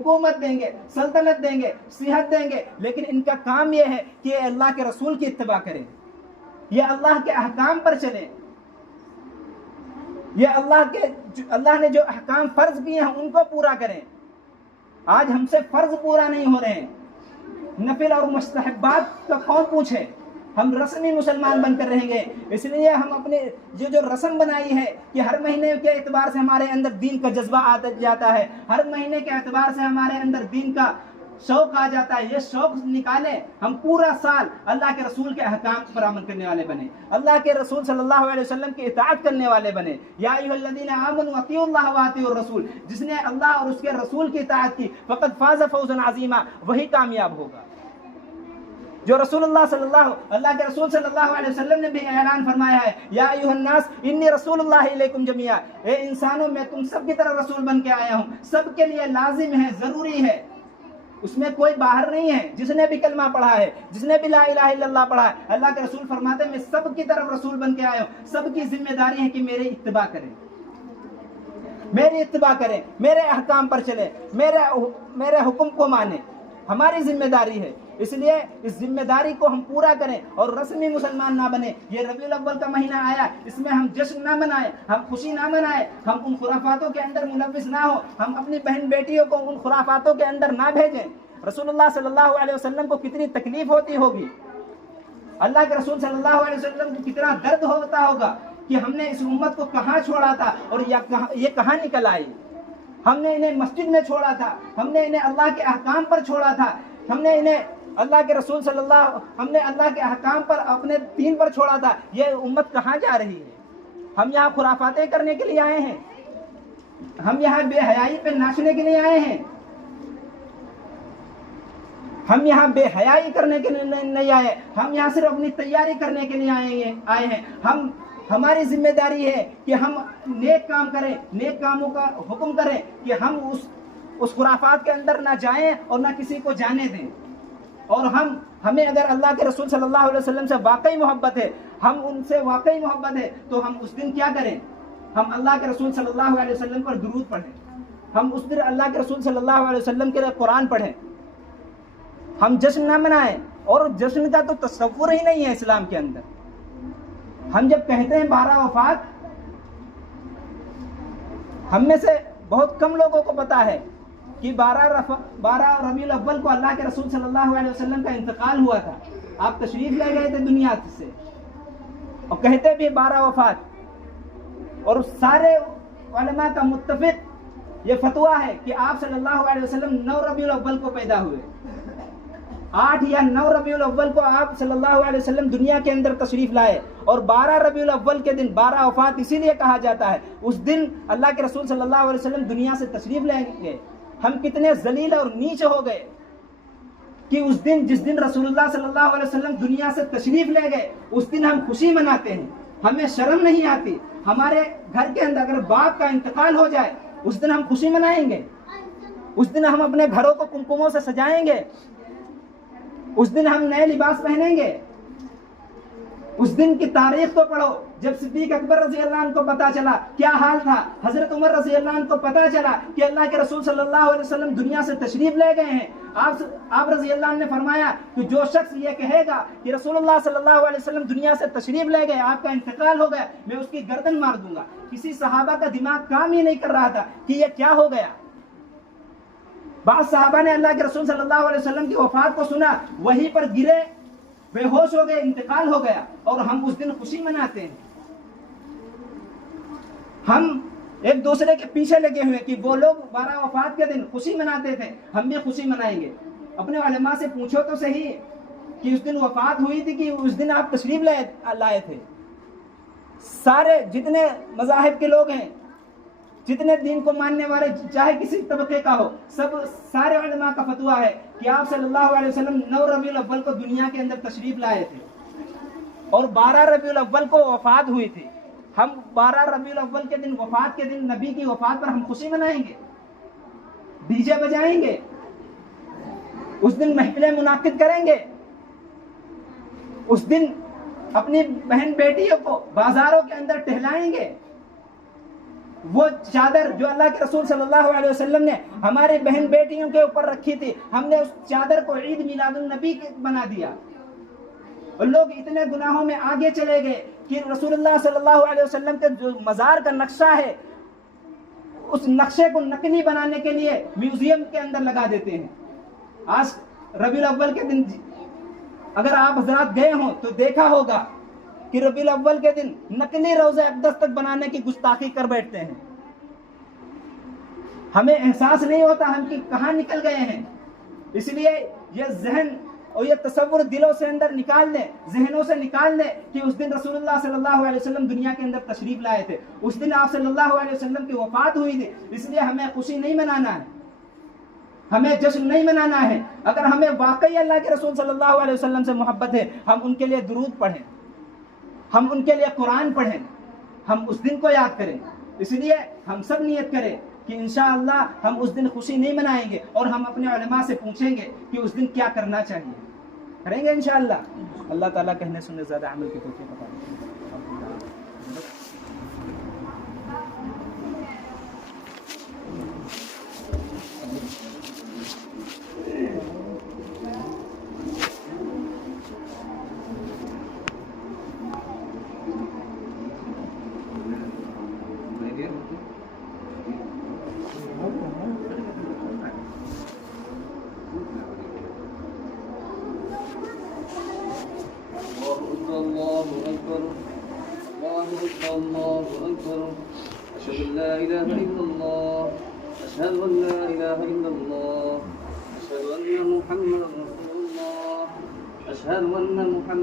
حکومت دیں گے، سلطنت دیں گے، صحت دیں گے، لیکن ان کا کام یہ ہے کہ یہ اللہ کے رسول کی اتباع کریں، یہ اللہ کے احکام پر چلیں، یہ اللہ نے جو احکام فرض کیے ہیں ان کو پورا کریں۔ آج ہم سے فرض پورا نہیں ہو رہے ہیں، نفل اور مستحبات کا کون پوچھے؟ ہم رسمی مسلمان بن کر رہیں گے۔ اس لیے ہم اپنے جو رسم بنائی ہے کہ ہر مہینے کے اعتبار سے ہمارے اندر دین کا جذبہ آتا جاتا ہے، ہر مہینے کے اعتبار سے ہمارے اندر دین کا شوق آ جاتا ہے، یہ شوق نکالیں، ہم پورا سال اللہ کے رسول کے احکام پر عمل کرنے والے بنے، اللہ کے رسول صلی اللہ علیہ وسلم کی اطاعت کرنے والے بنے۔ یا ایھا الذین آمنوا اطیعوا اللہ واطیعوا الرسول، جس نے اللہ اور اس کے رسول کی اطاعت کی فقد فاز فوزا عظیما، وہی کامیاب ہوگا۔ جو رسول اللہ کے رسول صلی اللہ علیہ وسلم نے بھی اعلان فرمایا ہے، یا ایھا الناس انی رسول اللہ الیکم جمیعا، اے انسانوں میں تم سب کی طرف رسول بن کے آیا ہوں، سب کے لیے لازم ہے، ضروری ہے، اس میں کوئی باہر نہیں ہے۔ جس نے بھی کلمہ پڑھا ہے، جس نے بھی لا الہ الا اللہ پڑھا ہے، اللہ کے رسول فرماتے ہیں میں سب کی طرف رسول بن کے آیا ہوں، سب کی ذمہ داری ہے کہ میری اتباع کریں، میری اتباع کریں، میرے احکام پر چلیں، میرے حکم کو مانیں، ہماری ذمہ داری ہے۔ اس لیے اس ذمہ داری کو ہم پورا کریں اور رسمی مسلمان نہ بنیں۔ یہ ربیع الاول کا مہینہ آیا، اس میں ہم جشن نہ منائیں، ہم خوشی نہ منائیں، ہم ان خرافاتوں کے اندر ملوث نہ ہو، ہم اپنی بہن بیٹیوں کو ان خرافاتوں کے اندر نہ بھیجیں۔ رسول اللہ صلی اللہ علیہ وسلم کو کتنی تکلیف ہوتی ہوگی، اللہ کے رسول صلی اللہ علیہ وسلم کو کتنا درد ہوتا ہوگا کہ ہم نے اس امت کو کہاں چھوڑا تھا اور یہ کہاں نکل آئی۔ ہم نے انہیں مسجد میں چھوڑا تھا، ہم نے انہیں اللہ کے احکام پر چھوڑا تھا، ہم نے اللہ کے احکام پر اپنے دین پر چھوڑا تھا۔ یہ امت کہاں جا رہی ہے؟ ہم یہاں خرافاتیں کرنے کے لیے آئے ہیں، ہم یہاں بے حیائی پہ ناچنے کے لیے آئے ہیں، ہم یہاں بے حیائی کرنے کے لیے نہیں آئے، ہم یہاں صرف اپنی تیاری کرنے کے لیے آئے ہیں۔ ہماری ذمہ داری ہے کہ ہم نیک کام کریں، نیک کاموں کا حکم کریں، کہ ہم اس خرافات کے اندر نہ جائیں اور نہ کسی کو جانے دیں۔ اور ہمیں اگر اللہ کے رسول صلی اللہ علیہ وسلم سے واقعی محبت ہے، ہم ان سے واقعی محبت ہے، تو ہم اس دن کیا کریں؟ ہم اللہ کے رسول صلی اللہ علیہ وسلم پر درود پڑھیں، ہم اس دن اللہ کے رسول صلی اللہ علیہ وسلم کے قرآن پڑھیں، ہم جشن نہ منائیں۔ اور جشن کا تو تصور ہی نہیں ہے اسلام کے اندر۔ ہم جب کہتے ہیں 12 وفات، ہم میں سے بہت کم لوگوں کو پتا ہے کہ 12 ربیع الاول کو اللہ کے رسول صلی اللہ علیہ وسلم کا انتقال ہوا تھا، آپ تشریف لے گئے تھے دنیا سے، اور کہتے بھی 12 وفات۔ اور سارے علماء کا متفق یہ فتویٰ ہے کہ آپ صلی اللہ علیہ وسلم 9 ربیع الاول کو پیدا ہوئے، 8 یا 9 ربیع الاول کو آپ صلی اللہ علیہ وسلم دنیا کے اندر تشریف لائے، اور 12 ربیع الاول کے دن 12 وفات اسی لیے کہا جاتا ہے۔ اس دن اللہ کے رسول صلی اللہ علیہ وسلم دنیا سے تشریف لے گئے۔ ہم کتنے ذلیل اور نیچ ہو گئے کہ اس دن، جس دن رسول اللہ صلی اللہ علیہ وسلم دنیا سے تشریف لے گئے، اس دن ہم خوشی مناتے ہیں، ہمیں شرم نہیں آتی۔ ہمارے گھر کے اندر اگر باپ کا انتقال ہو جائے، اس دن ہم خوشی منائیں گے، اس دن ہم اپنے گھروں کو کمکموں سے سجائیں گے، اس دن ہم نئے لباس پہنیں گے۔ اس دن کی تاریخ کو پڑھو، جب صدیق اکبر رضی اللہ عنہ کو پتا چلا کیا حال تھا، حضرت عمر رضی اللہ عنہ کو پتا چلا کہ اللہ کے رسول صلی اللہ علیہ وسلم دنیا سے تشریف لے گئے ہیں، آپ رضی اللہ عنہ نے فرمایا کہ جو شخص یہ کہے گا کہ رسول اللہ صلی اللہ علیہ وسلم دنیا سے تشریف لے گئے، آپ کا انتقال ہو گیا، میں اس کی گردن مار دوں گا۔ کسی صحابہ کا دماغ کام ہی نہیں کر رہا تھا کہ یہ کیا ہو گیا۔ بعض صحابہ نے اللہ کے رسول صلی اللہ علیہ وسلم کی وفات کو سنا، وہیں پر گرے، بے ہوش ہو گئے، انتقال ہو گیا، اور ہم اس دن خوشی مناتے ہیں۔ ہم ایک دوسرے کے پیچھے لگے ہوئے کہ وہ لوگ 12 وفات کے دن خوشی مناتے تھے، ہم بھی خوشی منائیں گے۔ اپنے علماء سے پوچھو تو صحیح کہ اس دن وفات ہوئی تھی کہ اس دن آپ تشریف لائے تھے۔ سارے جتنے مذاہب کے لوگ ہیں، جتنے دین کو ماننے والے، چاہے کسی طبقے کا ہو، سارے علماء کا فتویٰ ہے کہ آپ صلی اللہ علیہ وسلم 9 ربیع الاول کو دنیا کے اندر تشریف لائے تھے اور 12 ربیع الاول کو وفات ہوئی تھی۔ ہم 12 ربیع الاول کے دن، وفات کے دن، نبی کی وفات پر ہم خوشی منائیں گے، ڈی جے بجائیں گے، اس دن محفلیں منعقد کریں گے، اس دن اپنی بہن بیٹیوں کو بازاروں کے اندر ٹہلائیں گے، وہ چادر جو اللہ کے رسول صلی اللہ علیہ وسلم نے ہمارے بہن بیٹیوں کے اوپر رکھی تھی، ہم نے اس چادر کو عید میلاد النبی بنا دیا. اور لوگ اتنے گناہوں میں آگے چلے گئے کہ رسول اللہ صلی اللہ علیہ وسلم کے جو مزار کا نقشہ ہے، اس نقشے کو نقلی بنانے کے لیے میوزیم کے اندر لگا دیتے ہیں. آج ربیع الاول کے دن اگر آپ حضرات گئے ہوں تو دیکھا ہوگا کہ ربیع الاول کے دن نقلی روضہ اقدس تک بنانے کی گستاخی کر بیٹھتے ہیں. ہمیں احساس نہیں ہوتا ہم کہ کہاں نکل گئے ہیں. اس لیے یہ ذہن اور یہ تصور دلوں سے اندر نکال دیں، ذہنوں سے نکال دیں کہ اس دن رسول اللہ صلی اللہ علیہ وسلم دنیا کے اندر تشریف لائے تھے، اس دن آپ صلی اللہ علیہ وسلم کی وفات ہوئی تھی. اس لیے ہمیں خوشی نہیں منانا ہے، ہمیں جشن نہیں منانا ہے. اگر ہمیں واقعی اللہ کے رسول صلی اللہ علیہ وسلم سے محبت ہے، ہم ان کے لیے درود پڑھیں، ہم ان کے لیے قرآن پڑھیں، ہم اس دن کو یاد کریں. اس لیے ہم سب نیت کریں کہ انشاءاللہ ہم اس دن خوشی نہیں منائیں گے اور ہم اپنے علماء سے پوچھیں گے کہ اس دن کیا کرنا چاہیے. کریں گے انشاءاللہ. اللہ تعالیٰ کہنے سننے زیادہ عمل کی توفیق عطا فرمائے. الله أكبر الله أكبر أشهد أن لا إله إلا الله أشهد أن لا إله إلا الله أشهد أن محمدا رسول الله أشهد أن محمدا